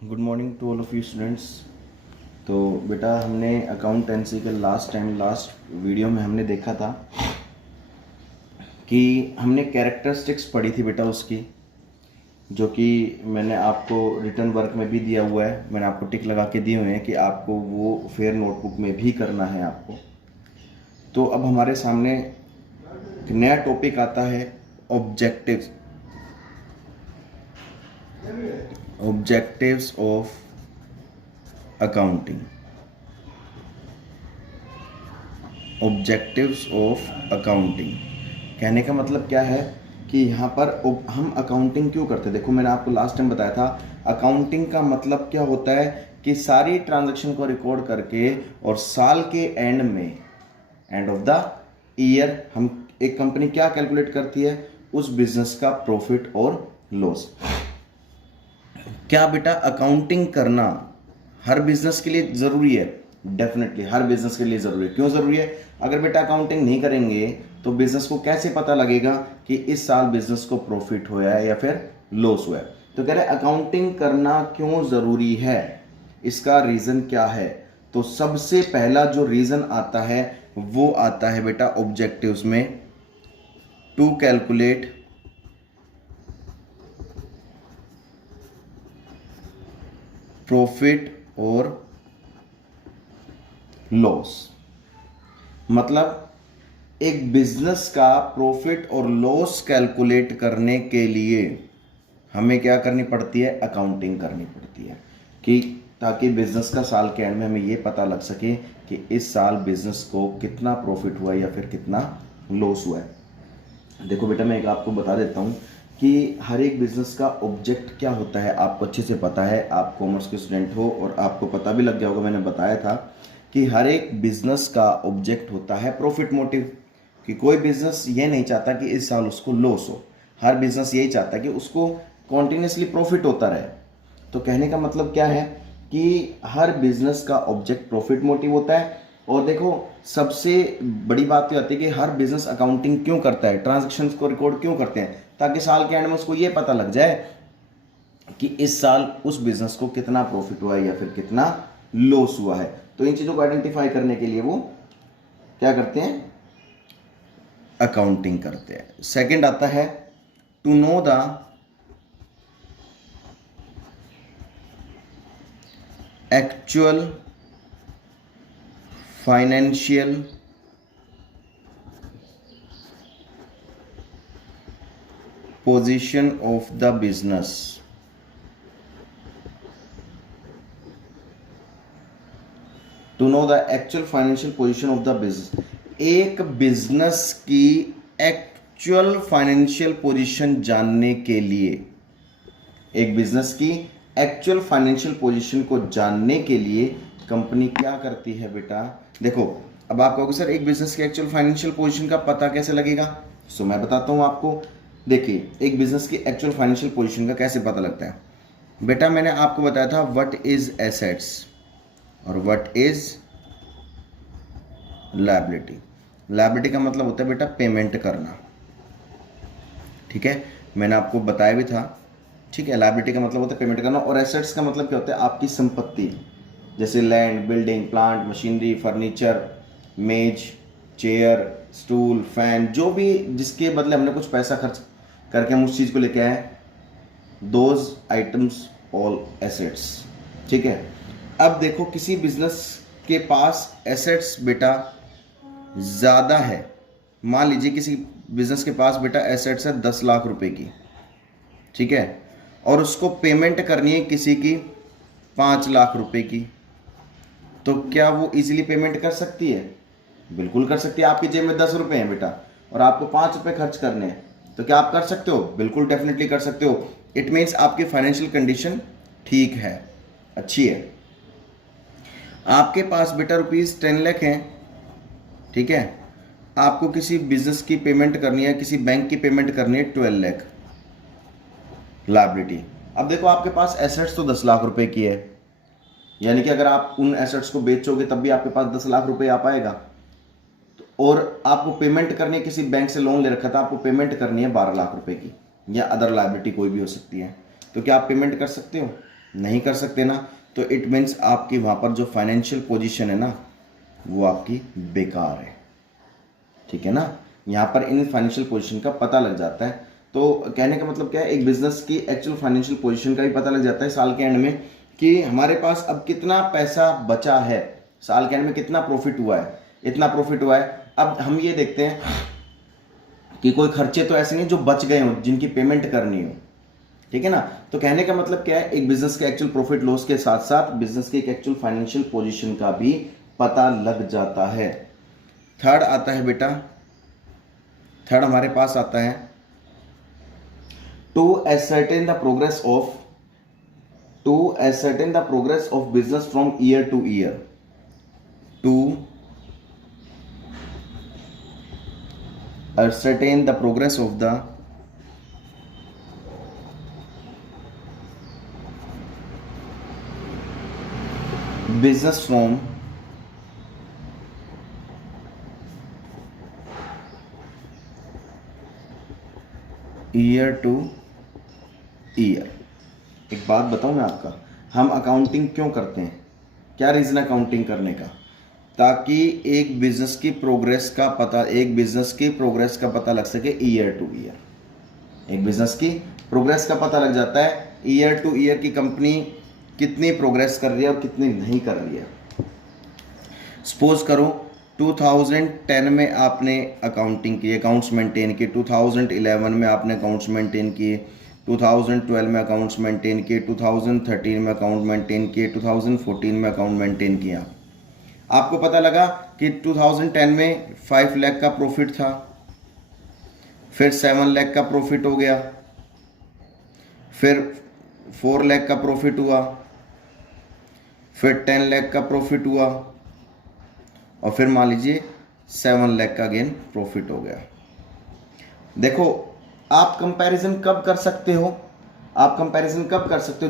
Good morning to all of you students. तो बेटा हमने अकाउंटेंसी के लास्ट वीडियो में हमने देखा था कि हमने कैरेक्टरिस्टिक्स पढ़ी थी बेटा उसकी, जो कि मैंने आपको रिटर्न वर्क में भी दिया हुआ है। मैंने आपको टिक लगा के दिए हुए हैं कि आपको वो फेयर नोटबुक में भी करना है आपको। तो अब हमारे सामने एक नया टॉपिक आता है objectives of accounting. Objectives of accounting कहने का मतलब क्या है कि यहाँ पर हम अकाउंटिंग क्यों करते हैं। देखो मैंने आपको लास्ट टाइम बताया था, अकाउंटिंग का मतलब क्या होता है कि सारी ट्रांजैक्शन को रिकॉर्ड करके और साल के एंड में, एंड ऑफ द ईयर, हम एक कंपनी क्या कैलकुलेट करती है, उस बिजनेस का प्रॉफिट और लॉस। क्या बेटा अकाउंटिंग करना हर बिजनेस के लिए ज़रूरी है? डेफिनेटली हर बिजनेस के लिए ज़रूरी है। क्यों ज़रूरी है? अगर बेटा अकाउंटिंग नहीं करेंगे तो बिजनेस को कैसे पता लगेगा कि इस साल बिजनेस को प्रॉफिट हुआ है या फिर लॉस हुआ है। तो कह रहे अकाउंटिंग करना क्यों ज़रूरी है, इसका रीज़न क्या है। तो सबसे पहला जो रीज़न आता है वो आता है बेटा ऑब्जेक्टिव्स में, टू कैलकुलेट प्रॉफिट और लॉस। मतलब एक बिजनेस का प्रॉफिट और लॉस कैलकुलेट करने के लिए हमें क्या करनी पड़ती है, अकाउंटिंग करनी पड़ती है, कि ताकि बिजनेस का साल के एंड में हमें ये पता लग सके कि इस साल बिजनेस को कितना प्रॉफिट हुआ है या फिर कितना लॉस हुआ है। देखो बेटा मैं एक आपको बता देता हूँ कि हर एक बिजनेस का ऑब्जेक्ट क्या होता है, आपको अच्छे से पता है। आप कॉमर्स के स्टूडेंट हो और आपको पता भी लग गया होगा, मैंने बताया था कि हर एक बिजनेस का ऑब्जेक्ट होता है प्रॉफिट मोटिव। कि कोई बिजनेस ये नहीं चाहता कि इस साल उसको लॉस हो, हर बिजनेस यही चाहता है कि उसको कॉन्टिन्यूसली प्रॉफिट होता रहे। तो कहने का मतलब क्या है कि हर बिजनेस का ऑब्जेक्ट प्रॉफिट मोटिव होता है। और देखो सबसे बड़ी बात तो आती है कि हर बिजनेस अकाउंटिंग क्यों करता है, ट्रांजैक्शंस को रिकॉर्ड क्यों करते हैं, ताकि साल के एंड में उसको ये पता लग जाए कि इस साल उस बिजनेस को कितना प्रॉफिट हुआ है या फिर कितना लॉस हुआ है। तो इन चीज़ों को आइडेंटिफाई करने के लिए वो क्या करते हैं, अकाउंटिंग करते हैं। सेकंड आता है to know the actual financial position of the business. To know the actual financial position of the business. एक बिजनेस की एक्चुअल फाइनेंशियल पोजीशन जानने के लिए, एक बिजनेस की एक्चुअल फाइनेंशियल पोजीशन को जानने के लिए कंपनी क्या करती है बेटा। देखो अब आप कहोगे सर एक बिजनेस की एक्चुअल फाइनेंशियल पोजीशन का पता कैसे लगेगा। सो मैं बताता हूँ आपको। देखिए एक बिजनेस की एक्चुअल फाइनेंशियल पोजीशन का कैसे पता लगता है बेटा, मैंने आपको बताया था व्हाट इज एसेट्स और व्हाट इज लायबिलिटी। लायबिलिटी का मतलब होता है बेटा पेमेंट करना, ठीक है, मैंने आपको बताया भी था, ठीक है। लायबिलिटी का मतलब होता है पेमेंट करना, और एसेट्स का मतलब क्या होता है, आपकी संपत्ति, जैसे land, building, plant, machinery, furniture, मेज, चेयर, स्टूल, फैन, जो भी जिसके बदले हमने कुछ पैसा खर्च करके हम उस चीज़ को लेके आए, दोज आइटम्स ऑल एसेट्स, ठीक है। अब देखो किसी बिजनेस के पास एसेट्स बेटा ज़्यादा है, मान लीजिए किसी बिजनेस के पास बेटा एसेट्स है 10 लाख रुपए की, ठीक है, और उसको पेमेंट करनी है किसी की 5 लाख रुपए की, तो क्या वो इजीली पेमेंट कर सकती है? बिल्कुल कर सकती है। आपकी जेब में 10 रुपए हैं बेटा और आपको 5 रुपए खर्च करने हैं, तो क्या आप कर सकते हो? बिल्कुल डेफिनेटली कर सकते हो। इट मीन्स आपकी फाइनेंशियल कंडीशन ठीक है, अच्छी है। आपके पास बेटा ₹10 लाख हैं, ठीक है, आपको किसी बिजनेस की पेमेंट करनी है, किसी बैंक की पेमेंट करनी है 12 लाख लायबिलिटी। अब देखो आपके पास एसेट्स तो 10 लाख रुपए की है, यानी कि अगर आप उन एसेट्स को बेचोगे तब भी आपके पास 10 लाख रुपए आ पाएगा। तो और आपको पेमेंट करनी है, किसी बैंक से लोन ले रखा था, आपको पेमेंट करनी है 12 लाख रुपए की, या अदर लायबिलिटी कोई भी हो सकती है, तो क्या आप पेमेंट कर सकते हो? नहीं कर सकते ना, तो इट मीन्स आपकी वहाँ पर जो फाइनेंशियल पोजीशन है ना वो आपकी बेकार है, ठीक है ना। यहाँ पर इन फाइनेंशियल पोजीशन का पता लग जाता है। तो कहने का मतलब क्या है, एक बिजनेस की एक्चुअल फाइनेंशियल पोजीशन का भी पता लग जाता है साल के एंड में कि हमारे पास अब कितना पैसा बचा है, साल के एंड में कितना प्रॉफिट हुआ है, इतना प्रॉफिट हुआ है। अब हम ये देखते हैं कि कोई खर्चे तो ऐसे नहीं जो बच गए हों जिनकी पेमेंट करनी हो, ठीक है ना। तो कहने का मतलब क्या है, एक बिजनेस के एक्चुअल प्रॉफिट लॉस के साथ साथ बिजनेस की एक एक्चुअल फाइनेंशियल पोजीशन का भी पता लग जाता है। थर्ड आता है बेटा, थर्ड हमारे पास आता है to ascertain the progress of business from year to year, to ascertain the progress of the business from year two year. एक बात बताऊं मैं आपका, हम अकाउंटिंग क्यों करते हैं, क्या रीज़न अकाउंटिंग करने का, ताकि एक बिजनेस की प्रोग्रेस का पता लग सके ईयर टू ईयर। एक बिजनेस की प्रोग्रेस का पता लग जाता है ईयर टू ईयर की कंपनी कितनी प्रोग्रेस कर रही है और कितनी नहीं कर रही है। सपोज करो 2010 में आपने अकाउंटिंग की, अकाउंट्स मेंटेन किए, 2011 में आपने अकाउंट्स मेंटेन किए, 2012 में अकाउंट्स मेंटेन किए, 2013 में अकाउंट मेंटेन किए, 2014 में अकाउंट मेंटेन किया। आपको पता लगा कि 2010 में 5 लाख का प्रॉफिट था, फिर 7 लाख का प्रॉफिट हो गया, फिर 4 लाख का प्रॉफिट हुआ, फिर 10 लाख का प्रॉफिट हुआ, और फिर मान लीजिए 7 लाख का अगेन प्रॉफिट हो गया। देखो आप कंपैरिजन कब कर सकते हो,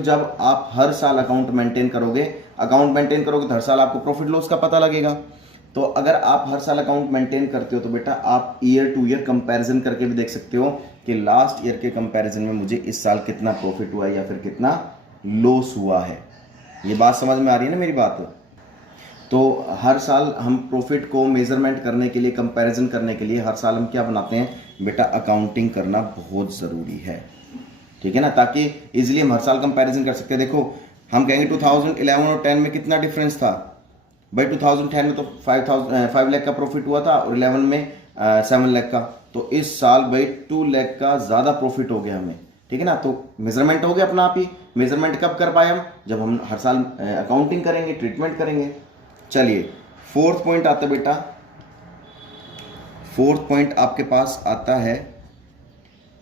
जब आप हर साल अकाउंट मेंटेन करोगे तो हर साल आपको प्रॉफिट लॉस का पता लगेगा। तो अगर आप हर साल अकाउंट मेंटेन करते हो तो बेटा आप ईयर टू ईयर कंपैरिजन करके भी देख सकते हो कि लास्ट ईयर के कंपैरिजन में मुझे इस साल कितना प्रॉफिट हुआ है या फिर कितना लॉस हुआ है। ये बात समझ में आ रही है ना मेरी बात। तो हर साल हम प्रॉफिट को मेजरमेंट करने के लिए, कंपैरिजन करने के लिए हर साल हम क्या बनाते हैं बेटा, अकाउंटिंग करना बहुत ज़रूरी है, ठीक है ना, ताकि इजीली हम हर साल कंपैरिजन कर सकते हैं। देखो हम कहेंगे 2011 और 10 में कितना डिफरेंस था भाई, 2010 में तो 5 लाख का प्रॉफिट हुआ था और 11 में 7 लाख का, तो इस साल भाई 2 लाख का ज़्यादा प्रॉफिट हो गया हमें, ठीक है ना। तो मेजरमेंट हो गया अपना आप ही। मेजरमेंट कब कर पाए हम, जब हम हर साल अकाउंटिंग करेंगे, ट्रीटमेंट करेंगे। चलिए फोर्थ पॉइंट आता है बेटा, फोर्थ पॉइंट आपके पास आता है,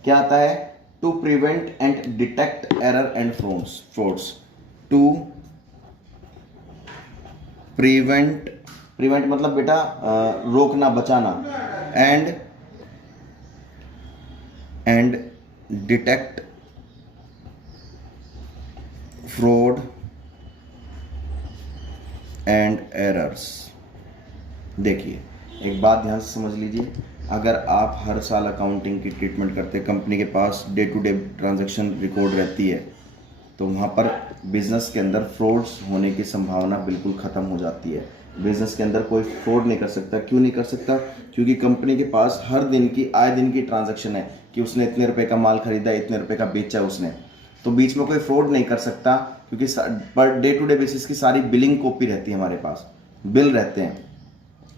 क्या आता है, to prevent and detect error and frauds. To prevent मतलब बेटा रोकना, बचाना, and detect fraud and errors. देखिए एक बात ध्यान से समझ लीजिए, अगर आप हर साल अकाउंटिंग की ट्रीटमेंट करते हैं, कंपनी के पास day to day transaction record रहती है, तो वहाँ पर बिजनेस के अंदर फ्रॉड्स होने की संभावना बिल्कुल ख़त्म हो जाती है। बिजनेस के अंदर कोई फ्रॉड नहीं कर सकता। क्यों नहीं कर सकता, क्योंकि कंपनी के पास हर दिन की, आए दिन की ट्रांजैक्शन है कि उसने इतने रुपए का माल खरीदा, इतने रुपए का बेचा उसने, तो बीच में कोई फ्रॉड नहीं कर सकता, क्योंकि per day to day basis की सारी बिलिंग कॉपी रहती है हमारे पास, बिल रहते हैं।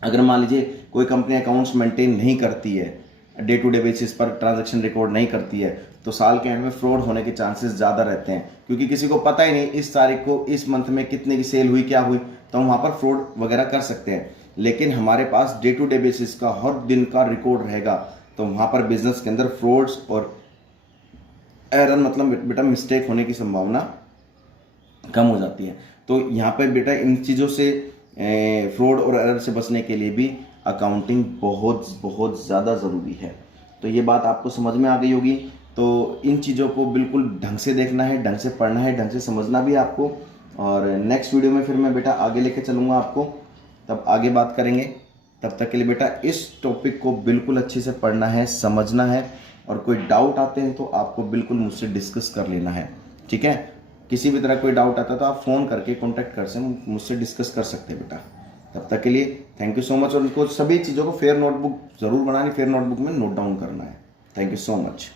अगर मान लीजिए कोई कंपनी अकाउंट्स मेंटेन नहीं करती है, डे टू डे बेसिस पर ट्रांजैक्शन रिकॉर्ड नहीं करती है, तो साल के एंड में फ्रॉड होने के चांसेस ज़्यादा रहते हैं, क्योंकि किसी को पता ही नहीं इस तारीख को, इस मंथ में कितने की सेल हुई, क्या हुई, तो हम वहाँ पर फ्रॉड वगैरह कर सकते हैं। लेकिन हमारे पास डे टू डे बेसिस का हर दिन का रिकॉर्ड रहेगा, तो वहाँ पर बिजनेस के अंदर फ्रॉड्स और एरर मतलब बेटा मिस्टेक होने की संभावना कम हो जाती है। तो यहाँ पर बेटा इन चीज़ों से, फ्रॉड और एरर से बचने के लिए भी अकाउंटिंग बहुत बहुत ज़्यादा ज़रूरी है। तो ये बात आपको समझ में आ गई होगी। तो इन चीज़ों को बिल्कुल ढंग से देखना है, ढंग से पढ़ना है, ढंग से समझना भी आपको। और नेक्स्ट वीडियो में फिर मैं बेटा आगे लेके चलूँगा आपको, तब आगे बात करेंगे। तब तक के लिए बेटा इस टॉपिक को बिल्कुल अच्छे से पढ़ना है, समझना है, और कोई डाउट आते हैं तो आपको बिल्कुल मुझसे डिस्कस कर लेना है, ठीक है। किसी भी तरह कोई डाउट आता है तो आप फ़ोन करके कॉन्टैक्ट कर से मुझसे डिस्कस कर सकते हैं बेटा। तब तक के लिए थैंक यू सो मच, और उनको सभी चीज़ों को फेयर नोटबुक ज़रूर बनानी, फेयर नोटबुक में नोट डाउन करना है। Thank you so much.